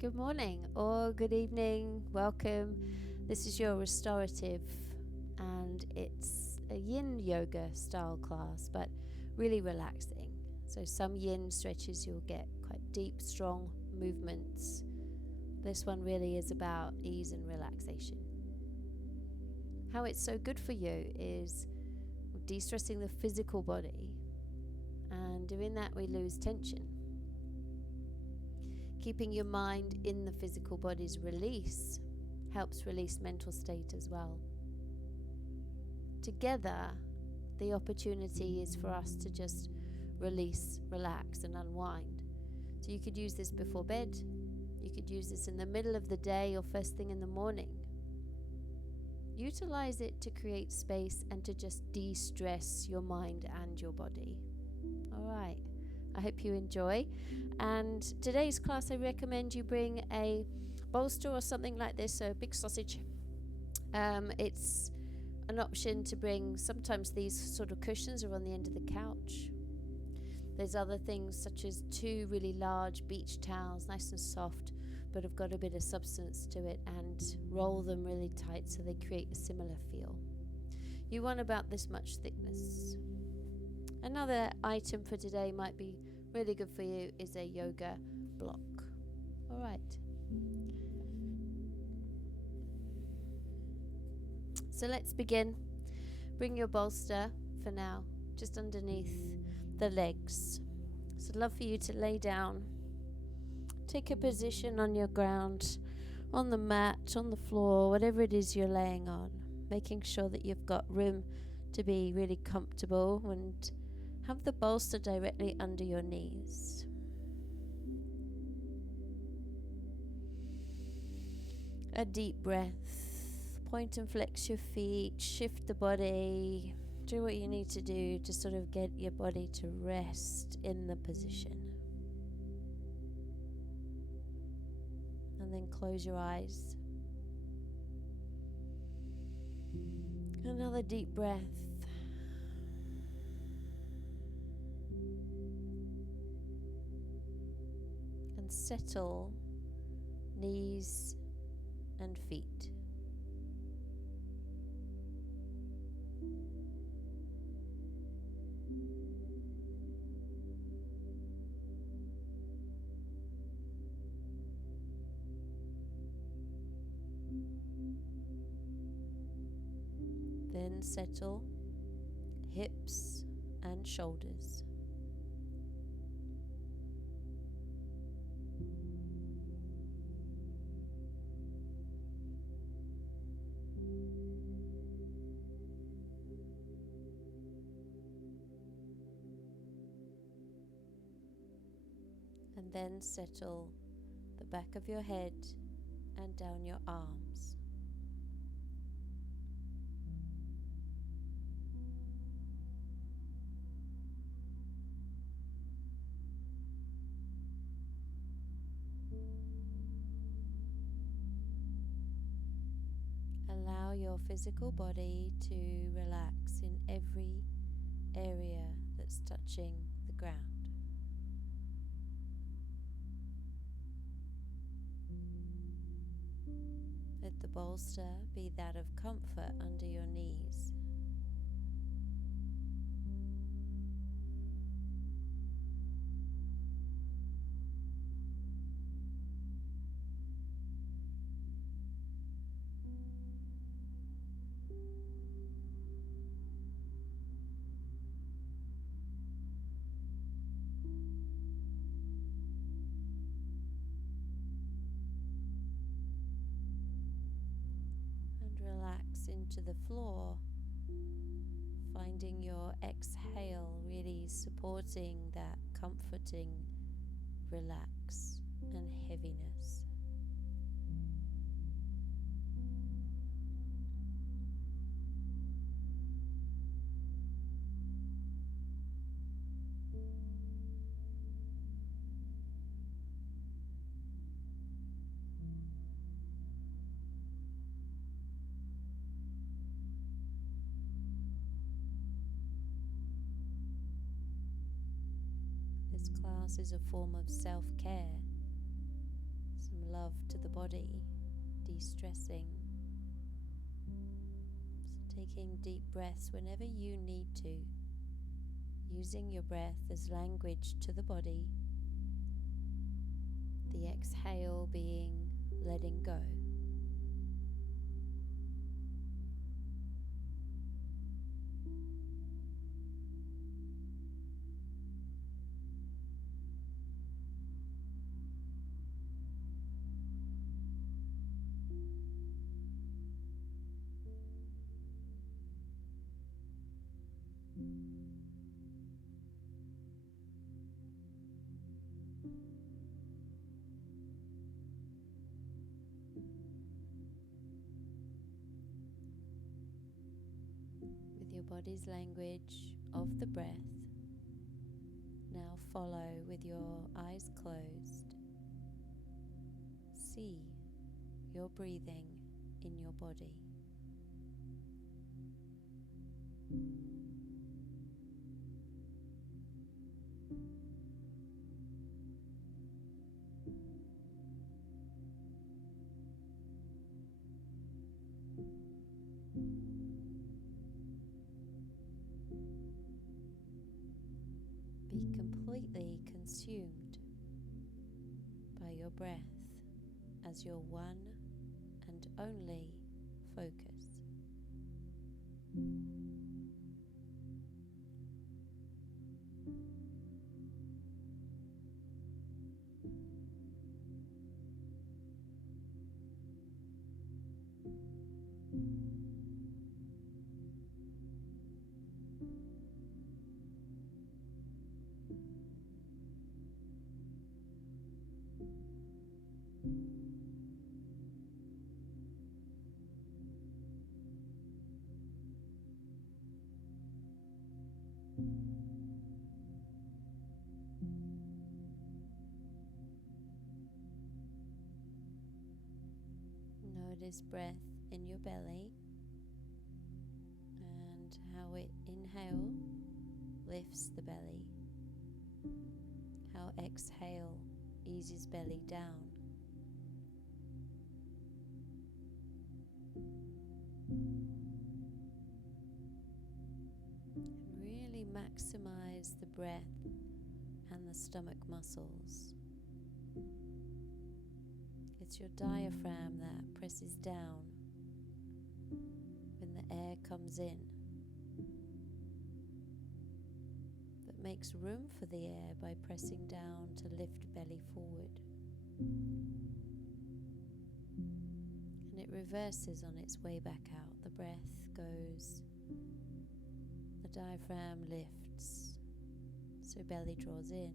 Good morning or good evening. Welcome. This is your Restorative, and it's a yin yoga style class, but really relaxing. So some yin stretches, you'll get quite deep, strong movements. This one really is about ease and relaxation. How it's so good for you is de-stressing the physical body, and doing that we lose tension. Keeping your mind in the physical body's release helps release mental state as well. Together, the opportunity is for us to just release, relax, and unwind. So you could use this before bed, you could use this in the middle of the day or first thing in the morning. Utilize it to create space and to just de-stress your mind and your body. All right. I hope you enjoy. And today's class, I recommend you bring a bolster or something like this, so a big sausage. It's an option to bring. Sometimes these sort of cushions are on the end of the couch. There's other things such as 2 really large beach towels, nice and soft, but have got a bit of substance to it, and roll them really tight so they create a similar feel. You want about this much thickness. Another item for today might be really good for you is a yoga block. All right. So let's begin. Bring your bolster for now, just underneath the legs. So I'd love for you to lay down. Take a position on your ground, on the mat, on the floor, whatever it is you're laying on, making sure that you've got room to be really comfortable, and have the bolster directly under your knees. A deep breath. Point and flex your feet. Shift the body. Do what you need to do to sort of get your body to rest in the position. And then close your eyes. Another deep breath. Settle knees and feet. Then settle hips and shoulders. And then settle the back of your head and down your arms. Allow your physical body to relax in every area that's touching the ground. Let the bolster be that of comfort under your knees. Relax into the floor, finding your exhale really supporting that comforting relax and heaviness. This class is a form of self-care, some love to the body, de-stressing. So taking deep breaths whenever you need to, using your breath as language to the body, the exhale being letting go. With your body's language of the breath, now follow with your eyes closed. See your breathing in your body. Be completely consumed by your breath as your one and only focus. Notice breath in your belly and how it inhale lifts the belly, how exhale eases belly down. And really maximize the breath and the stomach muscles. It's your diaphragm that presses down when the air comes in, that makes room for the air by pressing down to lift belly forward. And it reverses on its way back out. The breath goes, the diaphragm lifts, so belly draws in.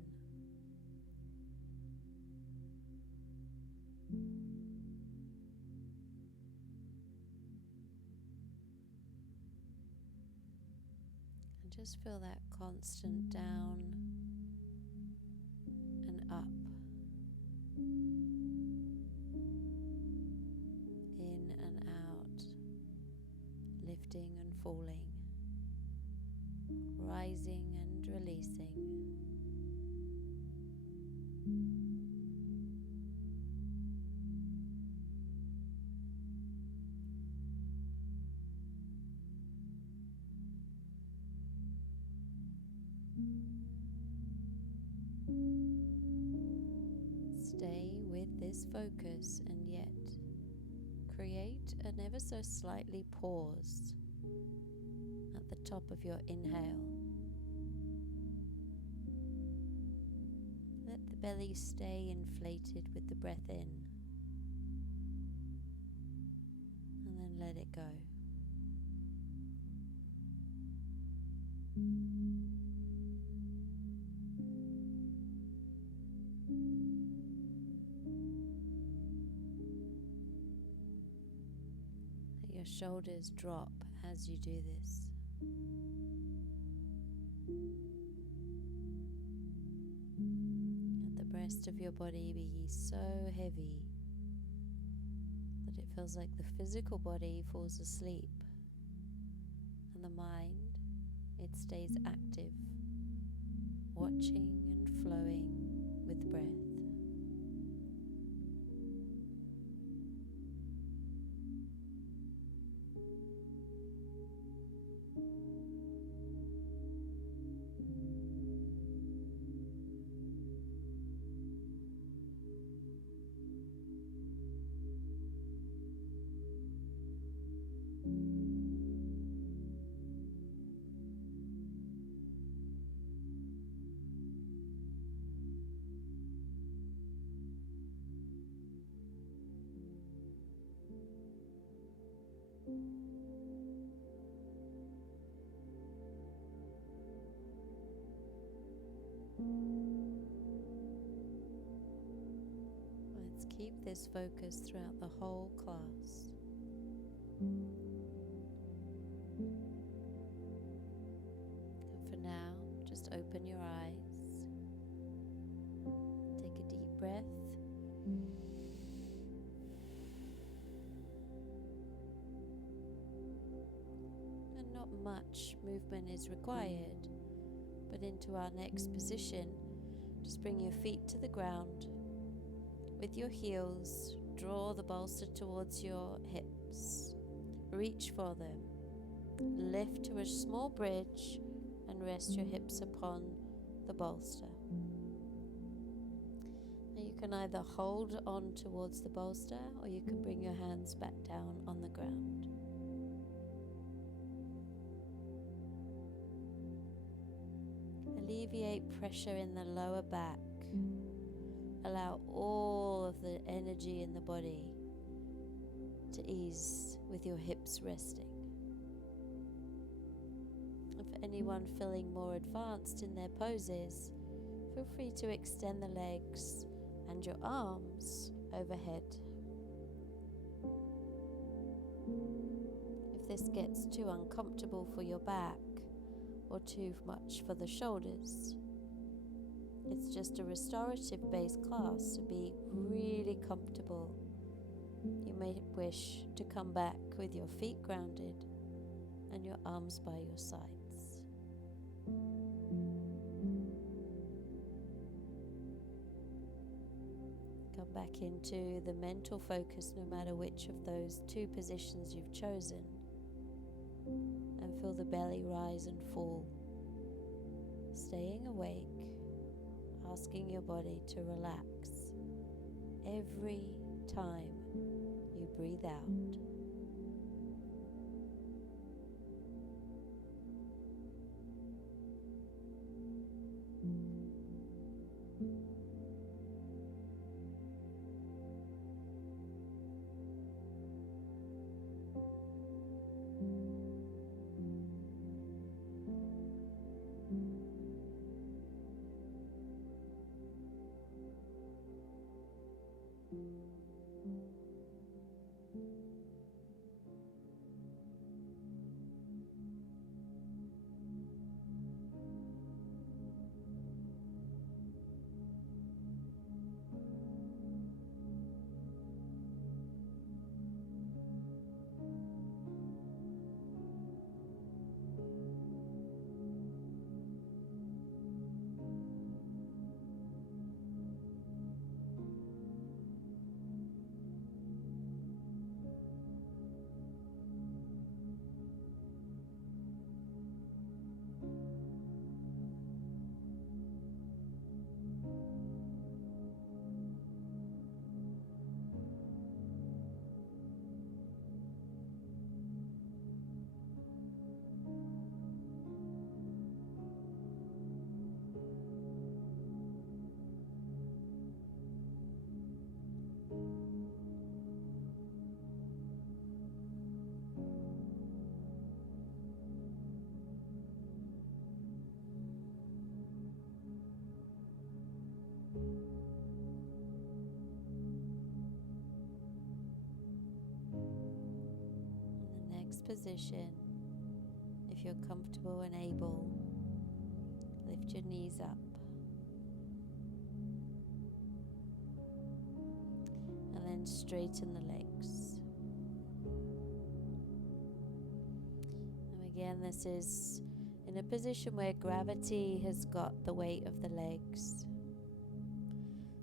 And just feel that constant down and up, in and out, lifting and falling, rising and releasing. Stay with this focus and yet create an ever so slightly pause at the top of your inhale. Let the belly stay inflated with the breath in, and then let it go. Let your shoulders drop as you do this. Let the rest of your body be so heavy that it feels like the physical body falls asleep, and the mind, it stays active, watching and flowing with breath. keep this focus throughout the whole class. And for now, just open your eyes. Take a deep breath. And not much movement is required, but into our next position, just bring your feet to the ground. With your heels, draw the bolster towards your hips. Reach for them. Lift to a small bridge and rest your hips upon the bolster. Now you can either hold on towards the bolster or you can bring your hands back down on the ground. Alleviate pressure in the lower back. Allow all of the energy in the body to ease with your hips resting. And for anyone feeling more advanced in their poses, feel free to extend the legs and your arms overhead. If this gets too uncomfortable for your back or too much for the shoulders, it's just a restorative based class to be really comfortable. You may wish to come back with your feet grounded and your arms by your sides. Come back into the mental focus no matter which of those two positions you've chosen, and feel the belly rise and fall. Staying awake, asking your body to relax every time you breathe out. Position, if you're comfortable and able, lift your knees up and then straighten the legs. And again, this is in a position where gravity has got the weight of the legs,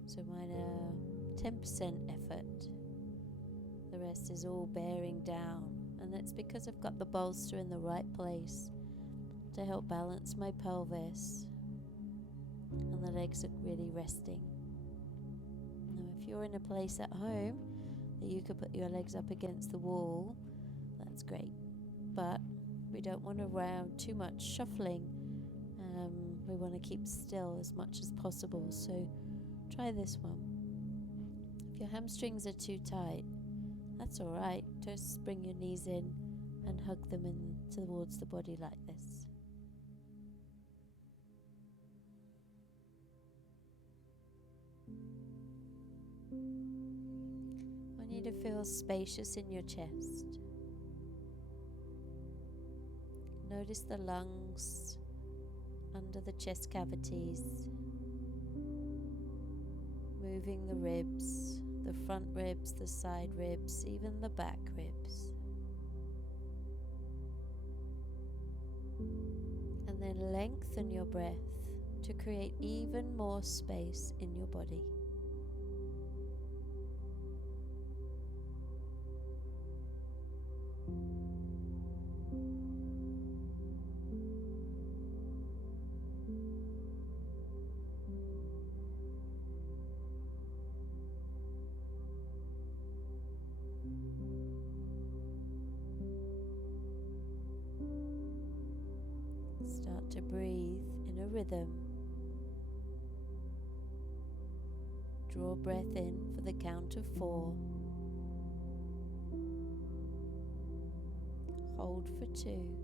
so mine are 10% effort, the rest is all bearing down. And that's because I've got the bolster in the right place to help balance my pelvis, and the legs are really resting. Now if you're in a place at home that you could put your legs up against the wall, that's great, but we don't want to round too much shuffling. We want to keep still as much as possible, so try this one. If your hamstrings are too tight, that's alright, just bring your knees in and hug them in towards the body like this. you to feel spacious in your chest. Notice the lungs under the chest cavities, moving the ribs, the front ribs, the side ribs, even the back ribs. And then lengthen your breath to create even more space in your body. Start to breathe in a rhythm. Draw breath in for the count of 4. Hold for 2.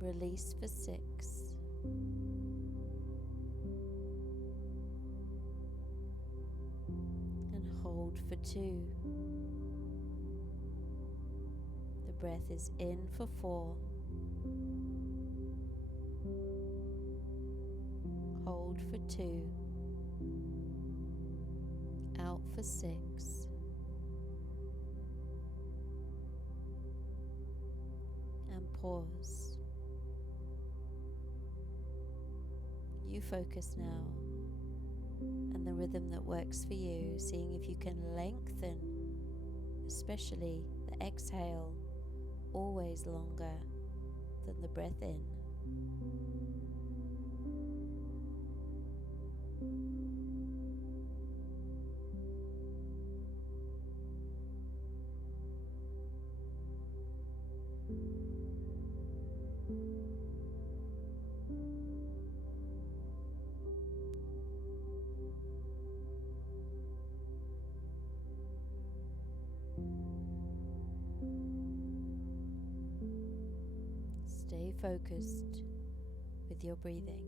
Release for 6. And hold for 2. The breath is in for 4. Hold for 2. Out for 6. And pause. You focus now on the rhythm that works for you, seeing if you can lengthen, especially the exhale, always longer than the breath in. Stay focused with your breathing.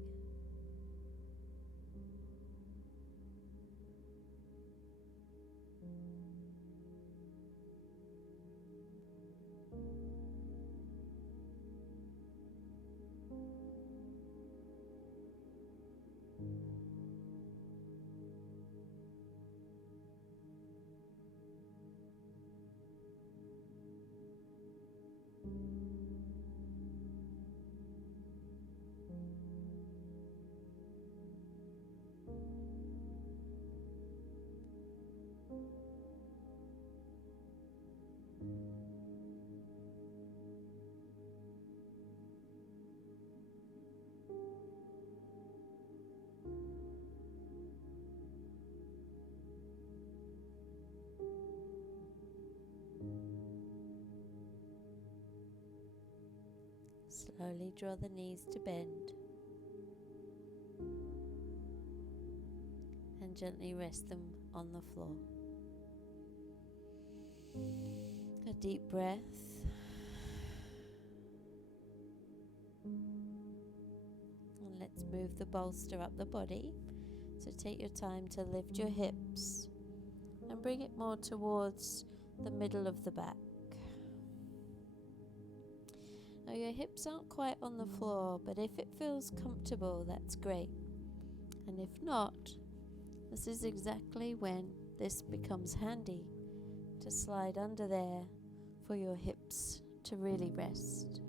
Slowly draw the knees to bend and gently rest them on the floor. A deep breath. And let's move the bolster up the body. So take your time to lift your hips and bring it more towards the middle of the back. Now your hips aren't quite on the floor, but if it feels comfortable, that's great. And if not, this is exactly when this becomes handy, to slide under there for your hips to really rest.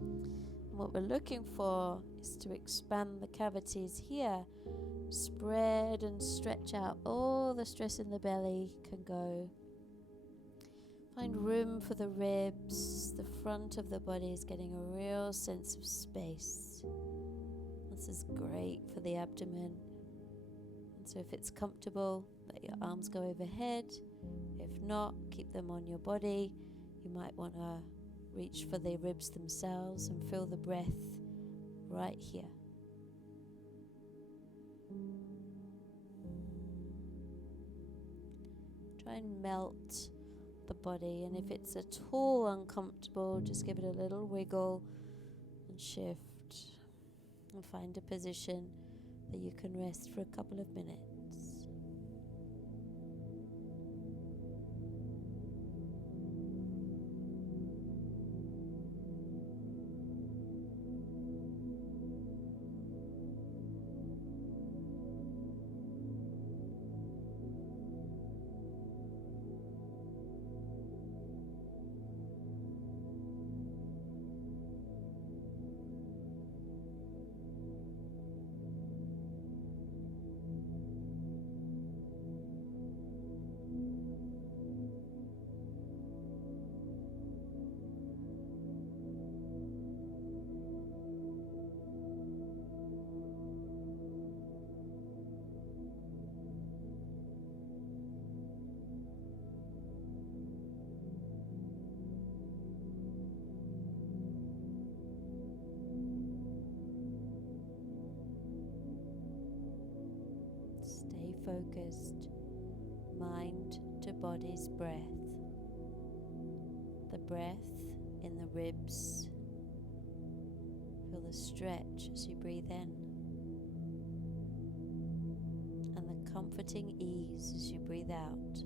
And what we're looking for is to expand the cavities here, spread and stretch out. All the stress in the belly can go. Find room for the ribs. The front of the body is getting a real sense of space. This is great for the abdomen. And so if it's comfortable, let your arms go overhead. If not, keep them on your body. You might want to reach for the ribs themselves and feel the breath right here. Try and melt the body, and if it's at all uncomfortable, just give it a little wiggle and shift and find a position that you can rest for a couple of minutes. focused mind to body's breath. The breath in the ribs. Feel the stretch as you breathe in, and the comforting ease as you breathe out.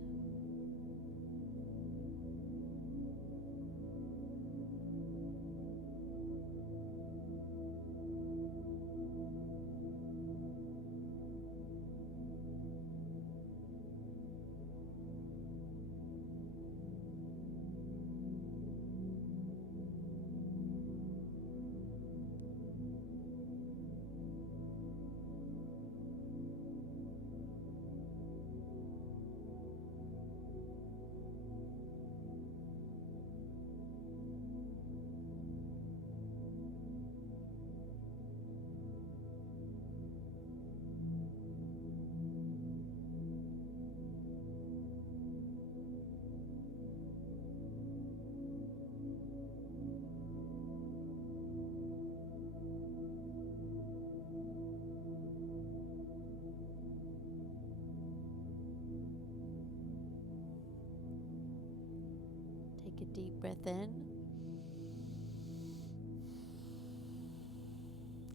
Take a deep breath in.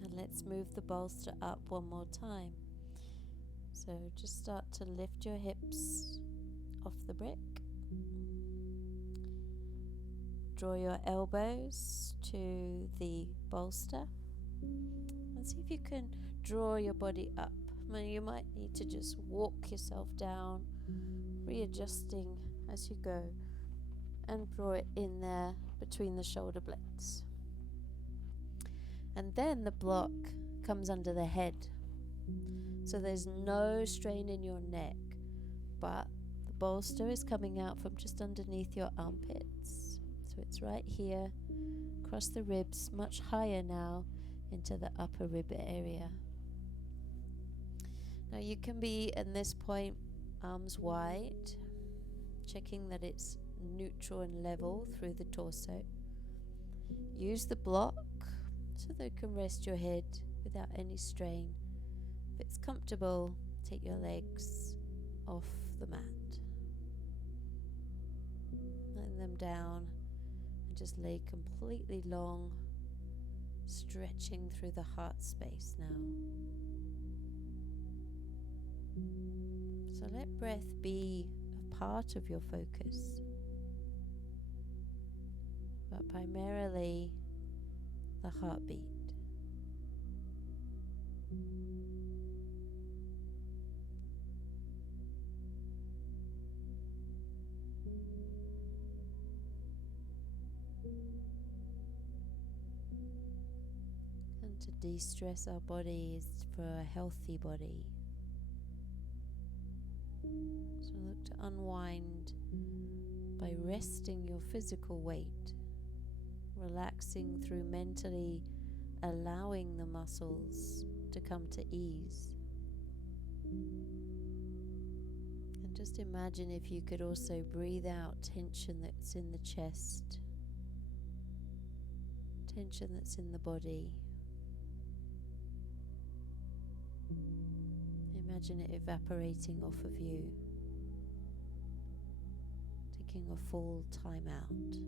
And let's move the bolster up one more time. So just start to lift your hips off the brick. Draw your elbows to the bolster. And see if you can draw your body up. I mean, you might need to just walk yourself down, readjusting as you go, and draw it in there between the shoulder blades. And then the block comes under the head. So there's no strain in your neck, but the bolster is coming out from just underneath your armpits. So it's right here, across the ribs, much higher now into the upper rib area. Now you can be, at this point, arms wide, checking that it's neutral and level through the torso. Use the block so that you can rest your head without any strain. If it's comfortable, take your legs off the mat. Let them down and just lay completely long, stretching through the heart space now. So let breath be a part of your focus, but primarily the heartbeat. And to de-stress our bodies for a healthy body. So look to unwind by resting your physical weight, relaxing through mentally allowing the muscles to come to ease. And just imagine if you could also breathe out tension that's in the chest, tension that's in the body. Imagine it evaporating off of you, taking a full time out.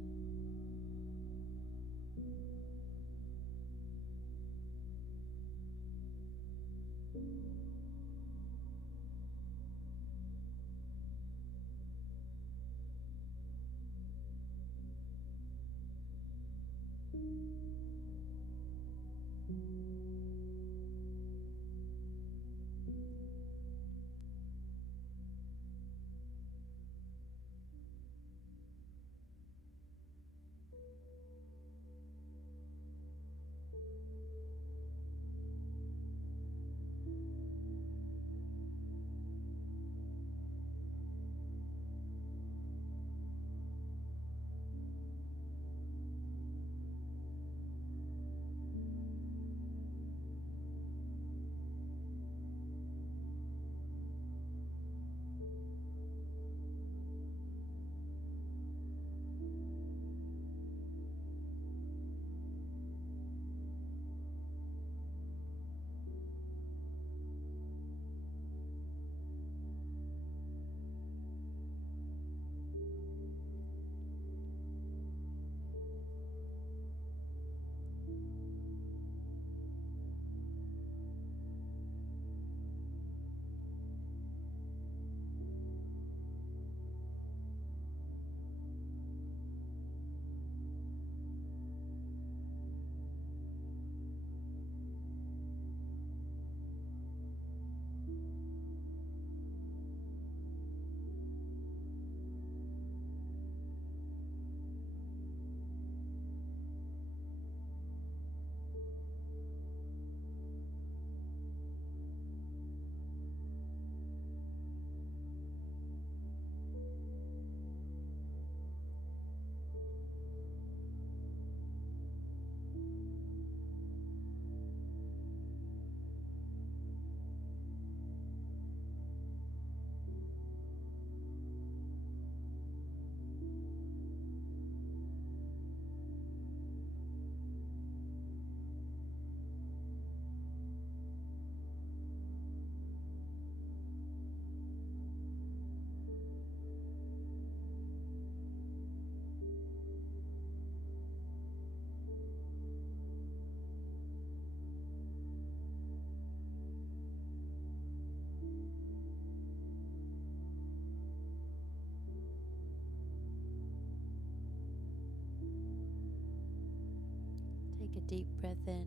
deep breath in.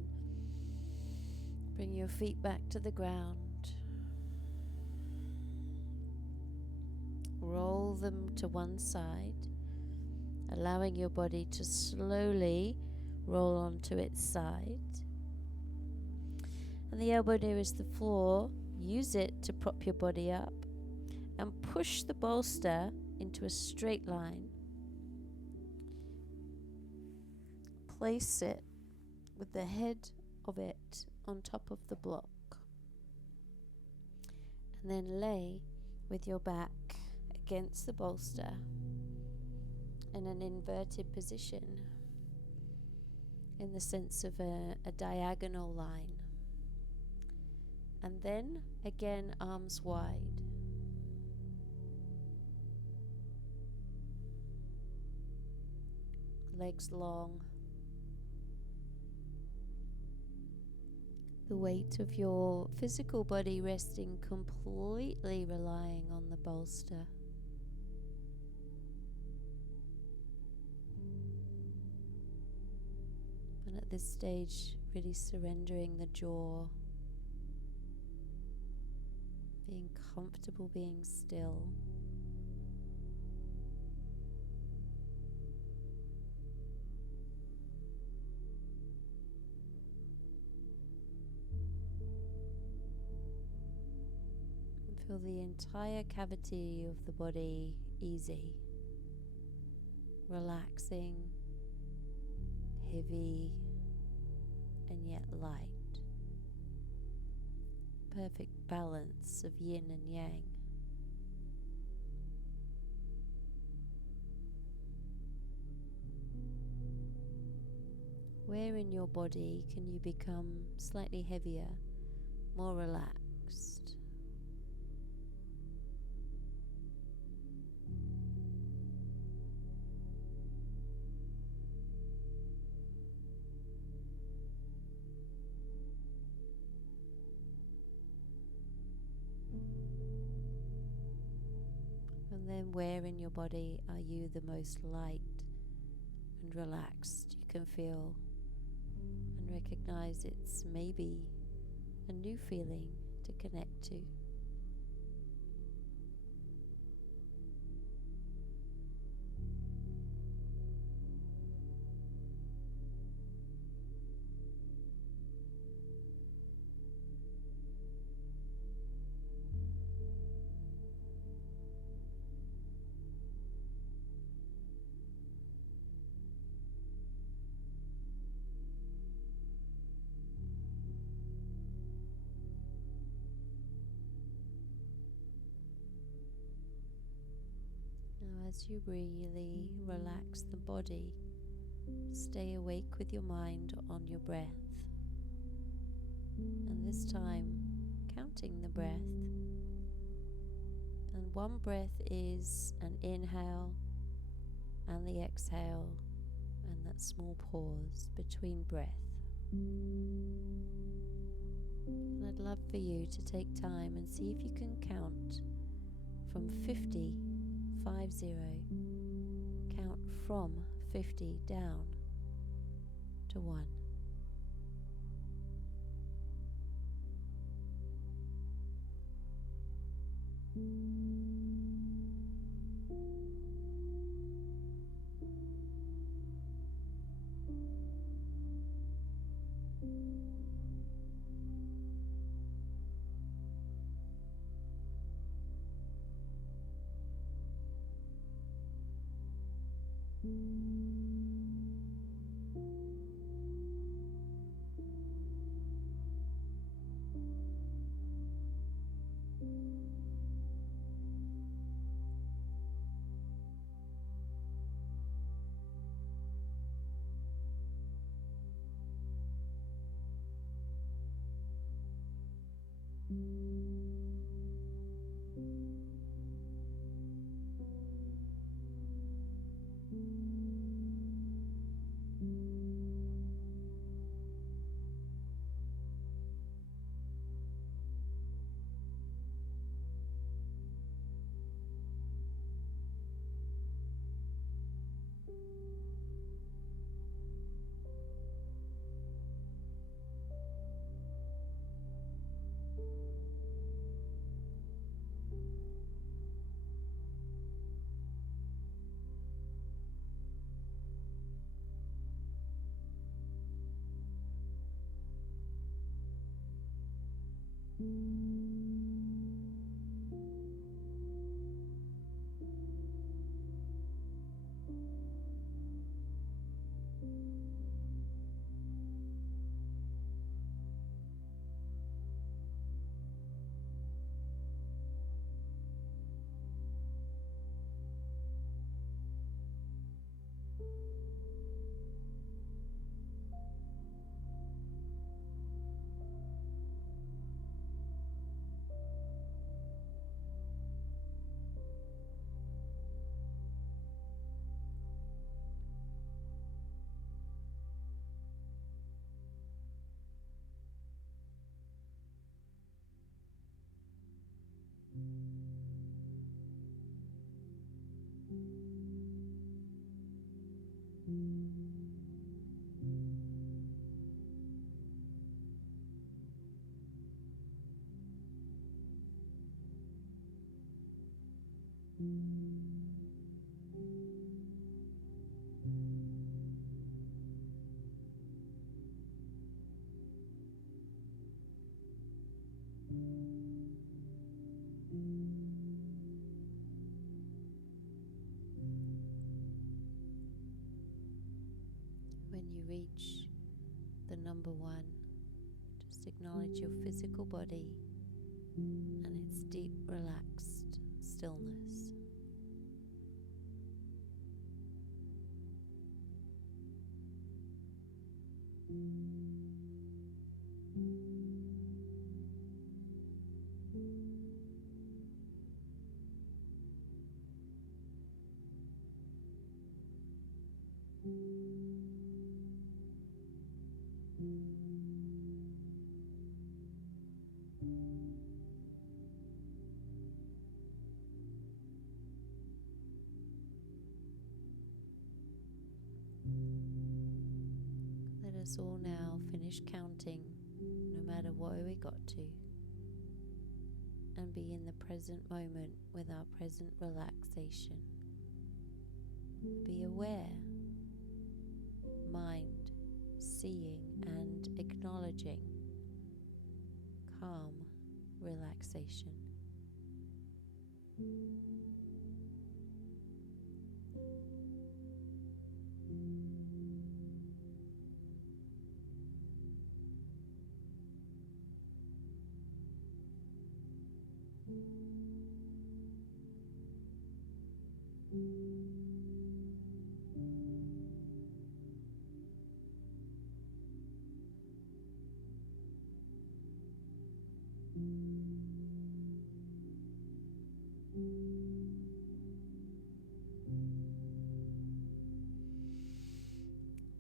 Bring your feet back to the ground. Roll them to one side, allowing your body to slowly roll onto its side. And the elbow nearest the floor, use it to prop your body up and push the bolster into a straight line. Place it with the head of it on top of the block. And then lay with your back against the bolster in an inverted position, in the sense of a diagonal line. And then again, arms wide. Legs long. The weight of your physical body resting completely relying on the bolster. And at this stage, really surrendering the jaw, being comfortable, being still. And feel the entire cavity of the body easy, relaxing, heavy, and yet light. Perfect balance of yin and yang. Where in your body can you become slightly heavier, more relaxed? And then where in your body are you the most light and relaxed you can feel, and recognize it's maybe a new feeling to connect to. Now, as you really relax the body, stay awake with your mind on your breath. And this time, counting the breath. And one breath is an inhale, and the exhale, and that small pause between breath. And I'd love for you to take time and see if you can count from 50, 50, count from 50 down to 1. When you reach the number one, just acknowledge your physical body and its deep, relaxed stillness. Let us all now finish counting, no matter where we got to, and be in the present moment with our present relaxation. Be aware, mind, seeing and acknowledging calm relaxation.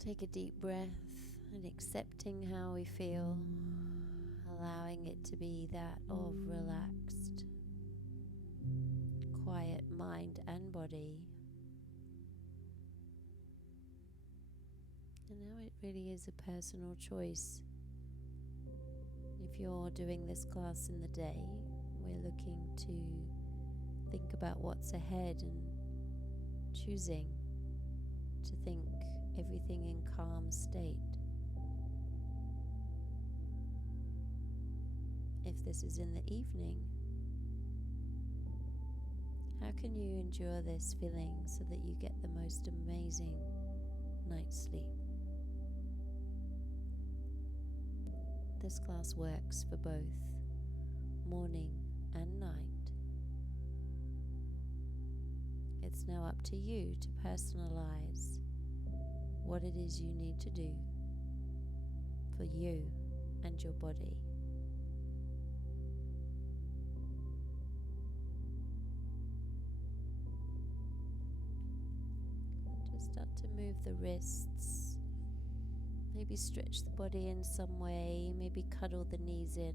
Take a deep breath and accepting how we feel, allowing it to be that of relaxed, quiet mind and body. And now it really is a personal choice. If you're doing this class in the day, we're looking to think about what's ahead and choosing to think everything in calm state. If this is in the evening, how can you endure this feeling so that you get the most amazing night's sleep? This class works for both morning and night. It's now up to you to personalize what it is you need to do for you and your body. Just start to move the wrists. Maybe stretch the body in some way, maybe cuddle the knees in.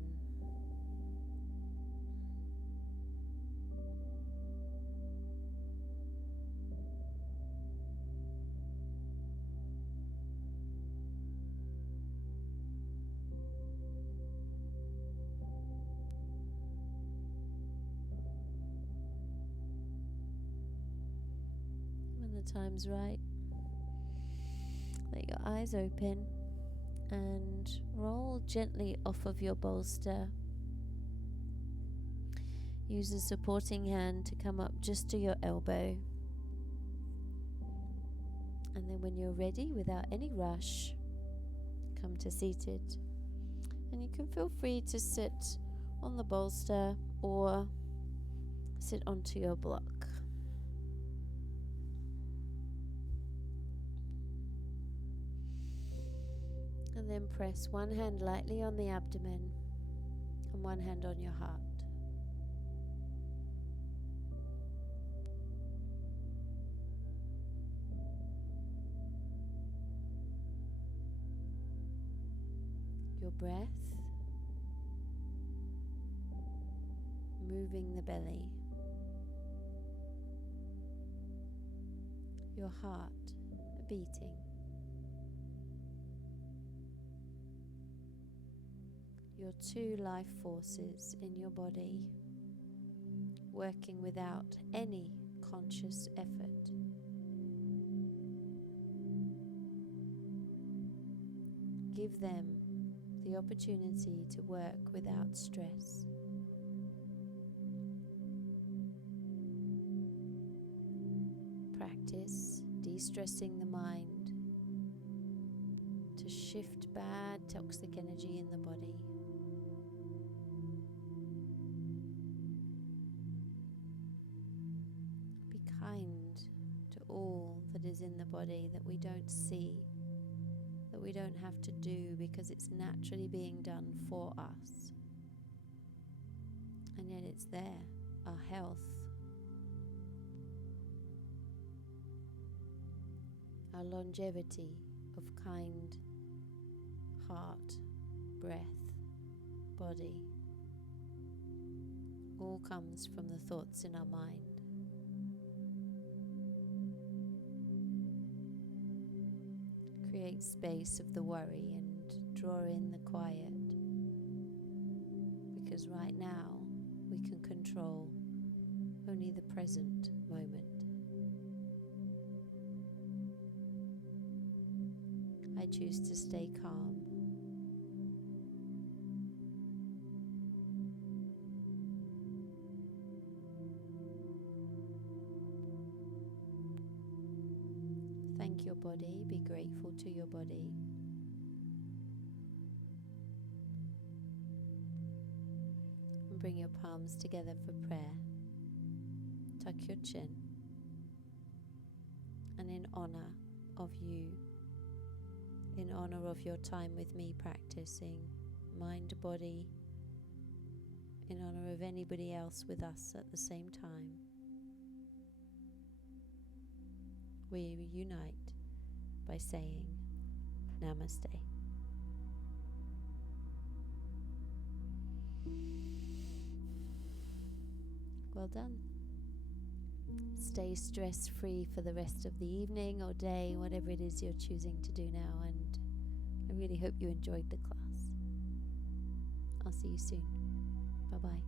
When the time's right, let your eyes open and roll gently off of your bolster Use a supporting hand to come up just to your elbow. And then when you're ready, without any rush, come to seated. And you can feel free to sit on the bolster or sit onto your block. And then press one hand lightly on the abdomen and one hand on your heart. Your breath, moving the belly. Your heart beating. Your two life forces in your body working without any conscious effort. Give them the opportunity to work without stress. Practice de-stressing the mind to shift bad toxic energy in the body. Be kind to all that is in the body that we don't see, that we don't have to do because it's naturally being done for us. And yet it's there, our health, our longevity of kind heart, breath, body, all comes from the thoughts in our mind. Create space of the worry and draw in the quiet, because right now we can control only the present moment. I choose to stay calm. Thank your body, be grateful to your body. And bring your palms together for prayer. Tuck your chin. And in honor of you, in honor of your time with me practicing mind, body, in honor of anybody else with us at the same time, we unite by saying Namaste. Well done. Stay stress-free for the rest of the evening or day, whatever it is you're choosing to do now, and I really hope you enjoyed the class. I'll see you soon. Bye-bye.